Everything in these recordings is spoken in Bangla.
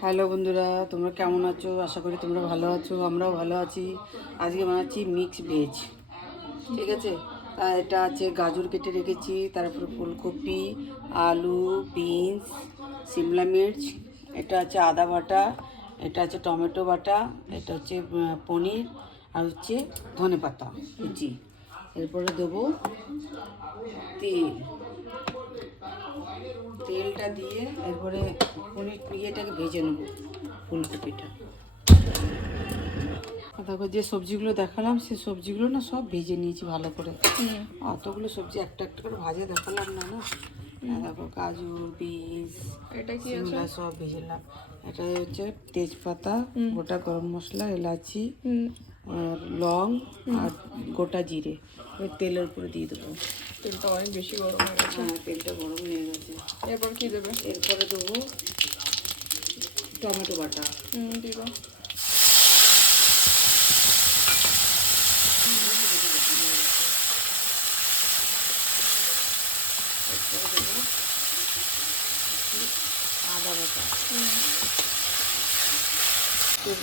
হ্যালো বন্ধুরা, তোমরা কেমন আছো? আশা করি তোমরা ভালো আছো, আমরাও ভালো আছি। আজকে বানাচ্ছি মিক্স ভেজ, ঠিক আছে। এটা আছে গাজর কেটে রেখেছি, তারপরে ফুলকপি, আলু, বিনস, সিমলা মির্চ, এটা আছে আদা বাটা, এটা আছে টমেটো বাটা, এটা হচ্ছে পনির, আর হচ্ছে ধনে পাতা কুচি। এরপরে দেবো তেল, তেলটা দিয়ে এরপরে পনির ইয়েটাকে ভেজে নেবো, ফুলকপিটা। দেখো যে সবজিগুলো দেখালাম সে সবজিগুলো না সব ভেজে নিয়েছি ভালো করে। অতগুলো সবজি একটা একটা করে ভাজে দেখালাম না না। দেখো গাজর, বিনস, এটা কি সিমলা আছে? সব ভেজেলাম। এটা হচ্ছে তেজপাতা, গোটা গরম মশলা, এলাচি, আর লং, আর গোটা জিরে ওই তেলের উপরে দিয়ে দেবো। তেলটা অনেক বেশি গরম হয়ে গেছে। হ্যাঁ, তেলটা গরম হয়ে গেছে। এরপর কি দেবে? এরপরে দেবো টমেটো বাটা। দিব। এরপরে দেবো আদা বাটা।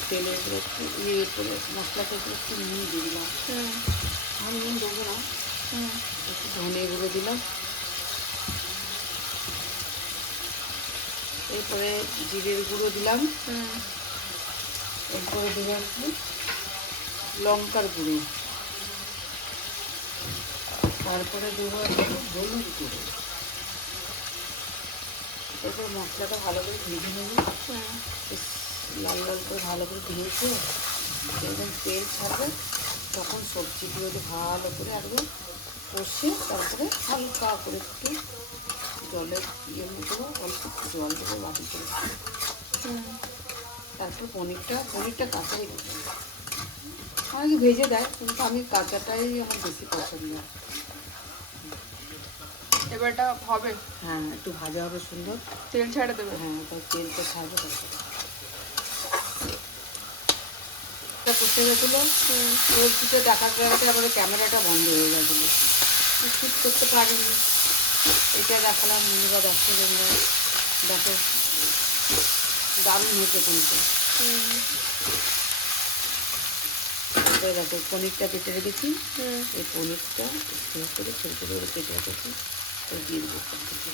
তেলের উপরে একটু ইয়ে করে মশলাটা একটু নুন দিয়ে দিলাম। আমি নুন দেবো না, একটু ধনে গুঁড়ো দিলাম। এরপরে জিরের গুঁড়ো দিলাম। এরপরে দিলাম একটু লঙ্কার গুঁড়ো, তারপরে দেবো একটু হলুদ গুঁড়ো। এরপর মশলাটা ভালো করে ভেজে নেবো, বেশ লাল লাল করে ভালো করে ভেজে একদম তেল ছাড়বে, তখন সবজিগুলোকে ভালো করে একদম কষে তারপরে হালকা করে একটু জলের ইয়ে মতো অল্প একটু জল দেবো বাটি করে। তারপর পনিরটা কাঁচাই দেবো। অনেকে ভেজে দেয়, কিন্তু আমি কাঁচাটাই আমার বেশি পছন্দ। এবার এটা হবে? হ্যাঁ, একটু ভাজা হবে সুন্দর, তেল ছেড়ে দেবে? হ্যাঁ, তাই তেলটা ছাড়বে তারপরে। এটা করতে গেছিলো ওর দিকে দেখার জায়গাতে আবার ক্যামেরাটা বন্ধ হয়ে গেছিলো, শ্যুট করতে পারিনি। এটা দেখালাম, বন্ধুরা দেখো, তোমরা দেখো দারুণ হয়েছে কিন্তু। তারপরে দেখো পনিরটা কেটে রেখেছি, এই পনিরটা ছোটো করে ছোটো করে কেটে রেখেছি, তো দিয়ে দেবো থেকে।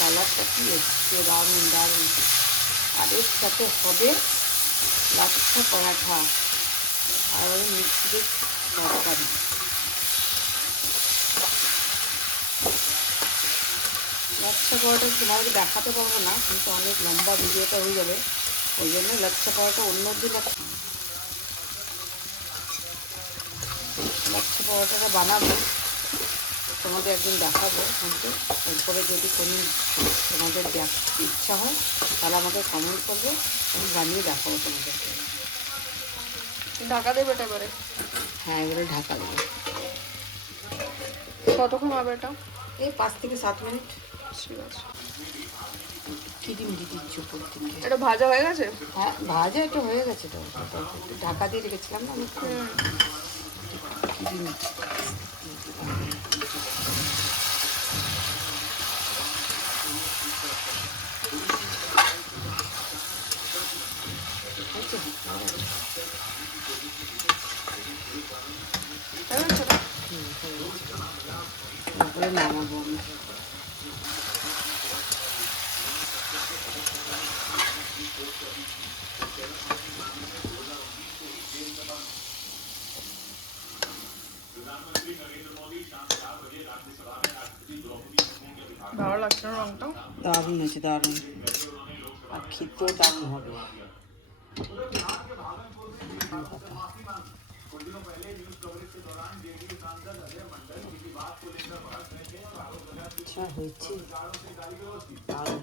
কালারটা কি এসছে, দারুণ দারুণ। আর এর সাথে হবে লাচ্ছা পরাঠা আর মিষ্টির তরকারি। লাচ্ছা পরোটা তোমাদেরকে দেখাতে পারবো না, কিন্তু অনেক লম্বা ভিডিওটা হয়ে যাবে, ওই জন্য লাচ্ছা পরোটা অন্য দিন লাচ্ছা পরোটাটা বানাবো, তোমাদের একদিন দেখাবো। কিন্তু এরপরে যদি কোনো তোমাদের ইচ্ছা হয় তাহলে আমাকে কমেন্ট করবে, আমি বানিয়ে দেখাবো তোমাদেরকে। ঢাকা দেবে এটা এবারে? হ্যাঁ, এবারে ঢাকা দেবো। কতক্ষণ হবে এটা? এই 5 থেকে 7 মিনিট। ঠিক আছে। কিরিমিরি দিচ্ছ উপর থেকে। এটা ভাজা হয়ে গেছে? হ্যাঁ, ভাজা এটা হয়ে গেছে, তো একটু ঢাকা দিয়ে রেখেছিলাম না আমি। কিরিমিরি তারপরে নামাবো আমি। ভালো লাগছে না রংটা? দারুণ হয়েছে, দারুণ, আর খেতেও দারুণ হবে। আচ্ছা হয়েছে, দারুণ।